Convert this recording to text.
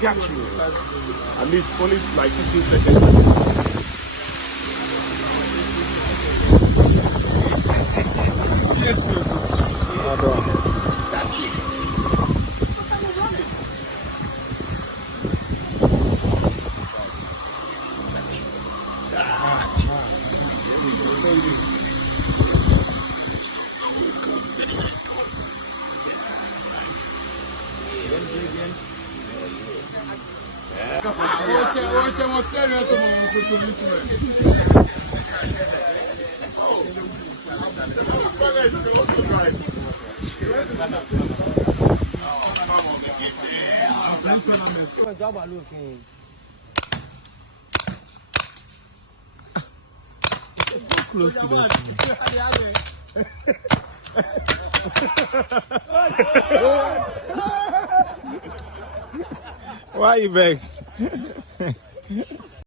Got you. I missed only like 15 seconds. Got you. Close to that. Why you vexed?